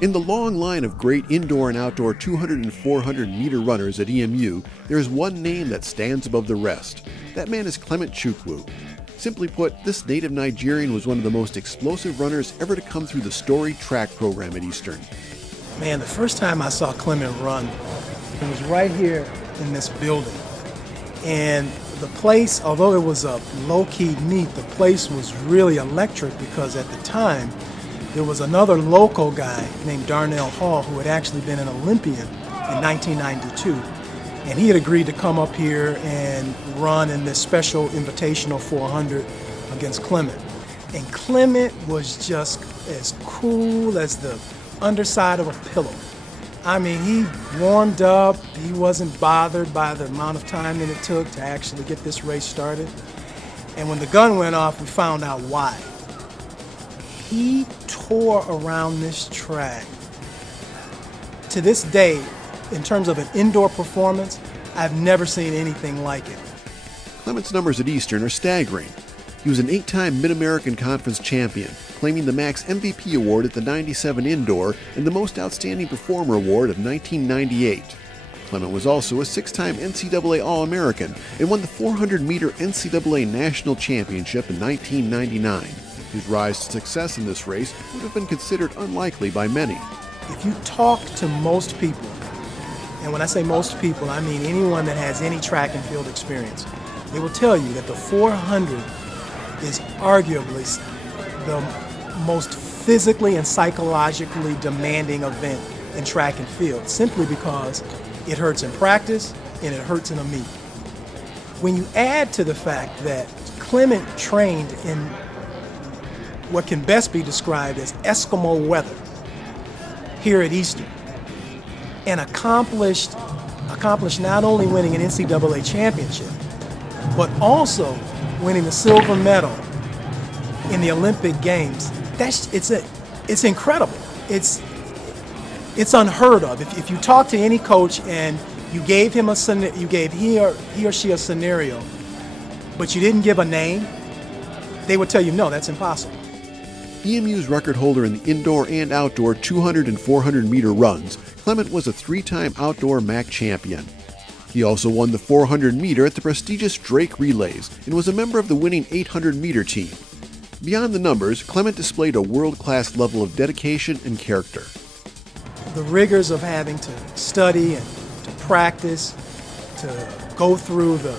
In the long line of great indoor and outdoor 200 and 400 meter runners at EMU, there is one name that stands above the rest. That man is Clement Chukwu. Simply put, this native Nigerian was one of the most explosive runners ever to come through the storied track program at Eastern. Man, the first time I saw Clement run, it was right here in this building. And the place, although it was a low-key meet, the place was really electric because at the time, there was another local guy named Darnell Hall who had actually been an Olympian in 1992. And he had agreed to come up here and run in this special invitational 400 against Clement. And Clement was just as cool as the underside of a pillow. I mean, he warmed up, he wasn't bothered by the amount of time that it took to actually get this race started. And when the gun went off, we found out why. He tore around this track. To this day, in terms of an indoor performance, I've never seen anything like it. Clement's numbers at Eastern are staggering. He was an 8-time Mid-American Conference champion, claiming the Max MVP award at the 97 Indoor and the Most Outstanding Performer award of 1998. Clement was also a 6-time NCAA All-American and won the 400-meter NCAA National Championship in 1999. His rise to success in this race would have been considered unlikely by many. If you talk to most people, and when I say most people, I mean anyone that has any track and field experience, they will tell you that the 400 is arguably the most physically and psychologically demanding event in track and field, simply because it hurts in practice and it hurts in a meet. When you add to the fact that Clement trained in what can best be described as Eskimo weather here at Eastern, and accomplished not only winning an NCAA championship, but also winning the silver medal in the Olympic Games. It's incredible. It's unheard of. If you talk to any coach and you gave him you gave he or she a scenario, but you didn't give a name, they would tell you, no, that's impossible. EMU's record holder in the indoor and outdoor 200 and 400 meter runs, Clement was a 3-time outdoor MAC champion. He also won the 400 meter at the prestigious Drake Relays and was a member of the winning 800 meter team. Beyond the numbers, Clement displayed a world-class level of dedication and character. The rigors of having to study and to practice, to go through the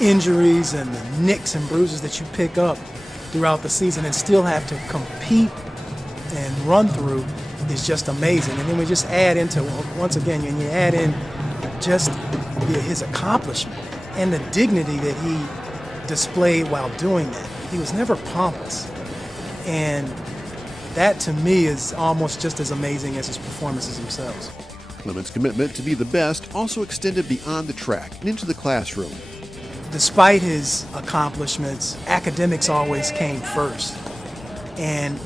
injuries and the nicks and bruises that you pick up throughout the season and still have to compete and run through is just amazing. And then we just add into, once again, and you add in just his accomplishment and the dignity that he displayed while doing that. He was never pompous. And that to me is almost just as amazing as his performances themselves. Clement's commitment to be the best also extended beyond the track and into the classroom. Despite his accomplishments, academics always came first. And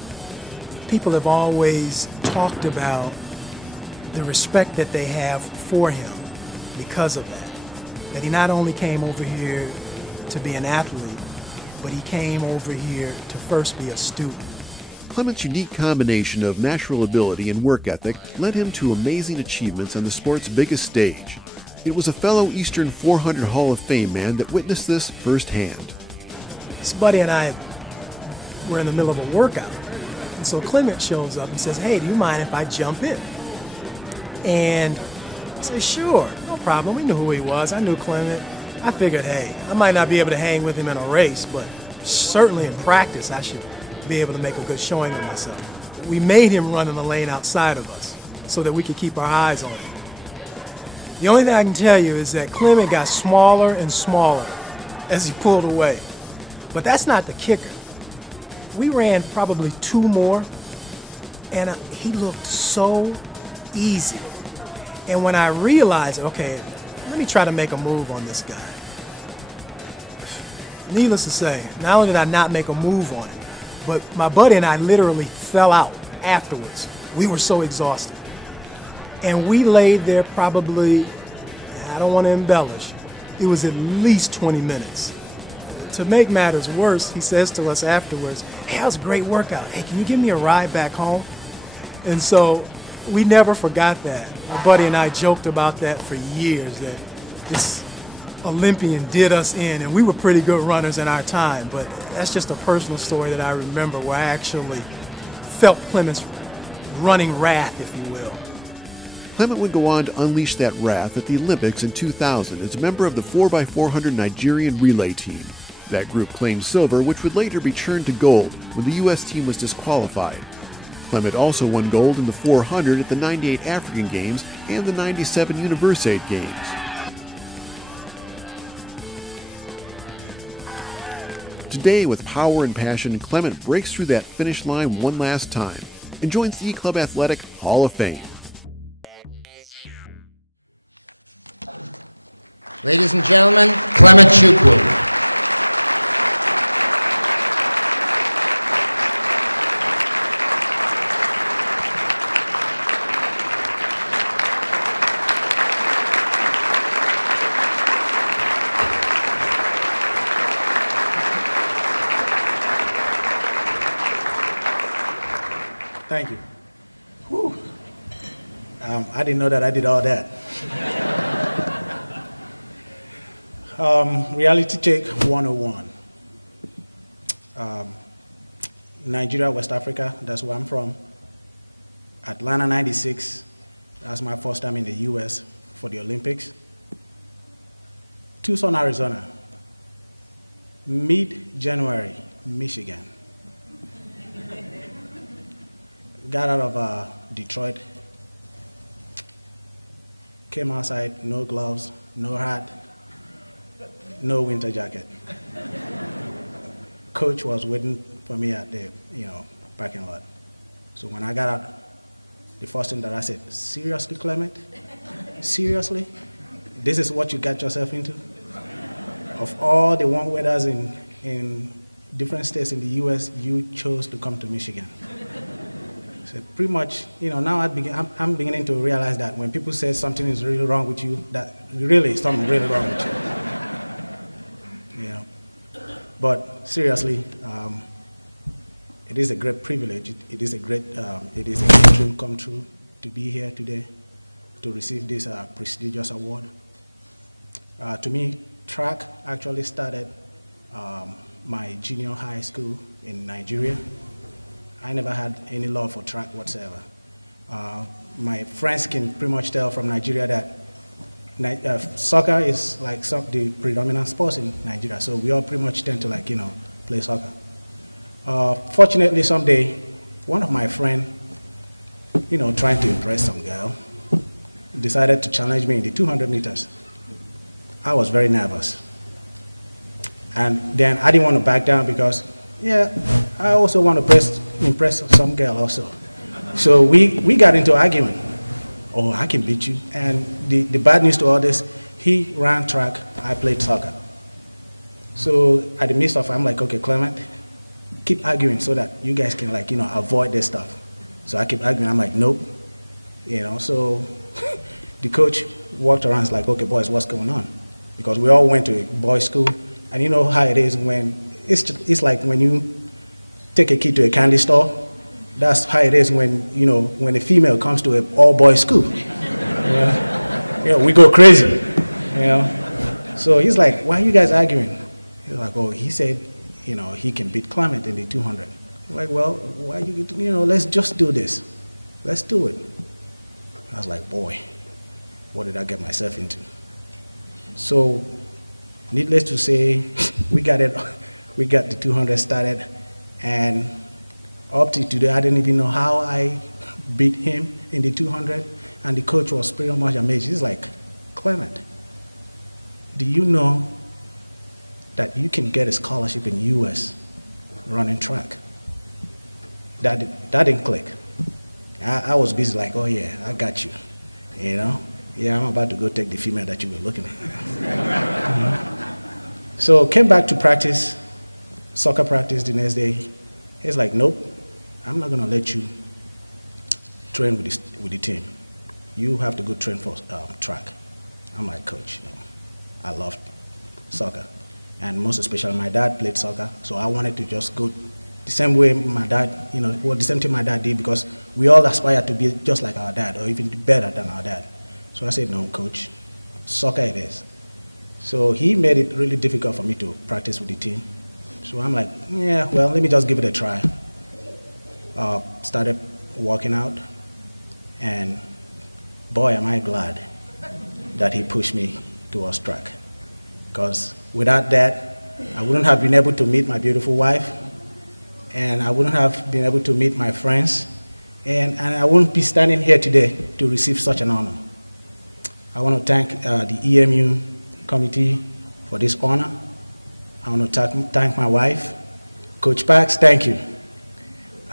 people have always talked about the respect that they have for him because of that. That he not only came over here to be an athlete, but he came over here to first be a student. Clement's unique combination of natural ability and work ethic led him to amazing achievements on the sport's biggest stage. It was a fellow Eastern 400 Hall of Fame man that witnessed this firsthand. This buddy and I were in the middle of a workout. And so Clement shows up and says, "Hey, do you mind if I jump in?" And I said, "Sure, no problem." We knew who he was. I knew Clement. I figured, hey, I might not be able to hang with him in a race, but certainly in practice, I should be able to make a good showing of myself. We made him run in the lane outside of us so that we could keep our eyes on him. The only thing I can tell you is that Clement got smaller and smaller as he pulled away. But that's not the kicker. We ran probably 2 more, and he looked so easy. And when I realized, okay, let me try to make a move on this guy. Needless to say, not only did I not make a move on him, but my buddy and I literally fell out afterwards. We were so exhausted. And we laid there probably, I don't want to embellish, it was at least 20 minutes. To make matters worse, he says to us afterwards, "Hey, that was a great workout. Hey, can you give me a ride back home?" And so we never forgot that. My buddy and I joked about that for years, that this Olympian did us in, and we were pretty good runners in our time, but that's just a personal story that I remember where I actually felt Clement's running wrath, if you will. Clement would go on to unleash that wrath at the Olympics in 2000 as a member of the 4x400 Nigerian relay team. That group claimed silver, which would later be churned to gold when the U.S. team was disqualified. Clement also won gold in the 400 at the 98 African Games and the 97 Universiade Games. Today, with power and passion, Clement breaks through that finish line one last time and joins the E-Club Athletic Hall of Fame. Ladies and gentlemen, Clement Chukwu. Thank you. Whew. I didn't know that I did all that. Reality check 101. Nigeria, West Africa, that's where I'm from. Atlanta 96, that's my first time in the US for the Olympics. Tucson, Arizona. Mid-January, Michigan. Got out of Detroit, came outside, no gloves, no hat, no winter jacket. Coach was waiting for me at the parking lot. So when I got out, the first thing that I said, seriously, Clement? Seriously? This is what you got yourself into? Of all the warm weathers in different states in the US, you chose to come to Michigan. So pretty much, now I'm beginning to realize that when people say something is really wrong with you, that really is something really wrong with you. But seriously, it is a great privilege. It is a dream come true to be here today to receive this prestigious award. To me, track actually started my junior high school in Nigeria. I never had any love for track whatsoever. My friends can pretty much tell from Nigeria that soccer is like the predominant sports in Nigeria, so we all pretty much tend to play soccer. Fortunately, someday, one of my friends, trying to impress some girl, decided to challenge me in the 200 meters. I was very nervous. And then I didn't want to back down because, I also want to impress some girl also. So we got into argument. Oh, I can beat you. And the bad news to all this, he ran track, I played soccer. So at the midst of, I'm like, okay, Clement, keep arguing so that you guys can avoid this stuff. So I keep arguing, I'm like, nope. So the coach walked around, like, okay, boys, what's going on? Because we all went to a boys' school, and you know how it is when, it's like when you take a kid to a candy store. That's how it is when, when a female comes to an all-boys school. We go crazy, So he's like, why are you guys arguing? He's like, oh, he said, he can beat Clement in the 200. I'm like, well, why let's just do this. Let's do it. I was like, boy, what did I get myself into? So, needless to say, we got the 200 started, and up to today, I didn't even know how I beat him in the 200, and the coach was pretty much amazed. He's like, Clement, do you know that you can get a scholarship in the US running track? That didn't click. I was busy like, oh yeah, I got you, Yeah, I'm about to go take the female that you were looking at. So came back to practice, soccer practice the next day. He's like, nope, I'm not gonna let you train with the team. You have to go train for track. I'm like, coach, I love soccer. And most especially, my dad played soccer, so I wanted to just go the same way my dad, the same thing my dad did, because we all aspire to be just like our dad or even better than our dad. So I said, no, coach, soccer it is. So he made it really difficult for me to practice with the team. So I'm like, yeah, well, let me just give it a try. Started working out, and boy, am I glad that he pushed me towards track. Because without that, I wouldn't have been able to meet my beautiful wife, and I wouldn't have been able to meet my friends, and I wouldn't be standing here today to receive such an honor. I want to thank the EMU committee for this honor. I want to thank my wife. Coach Pax, thank you.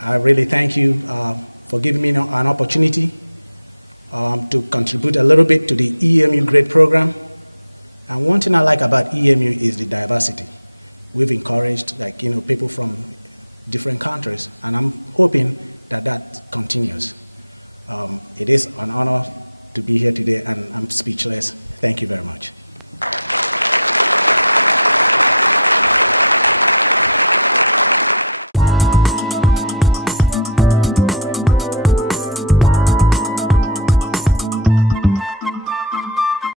I really thank you for giving me an opportunity to contribute a little bit to the EMU grade program. And one thing I like about EMU is the diversity. We've encouraged people from different countries, and I'm hoping that that continues. It is an honor to be here today, and I'm speechless. Thank you very much.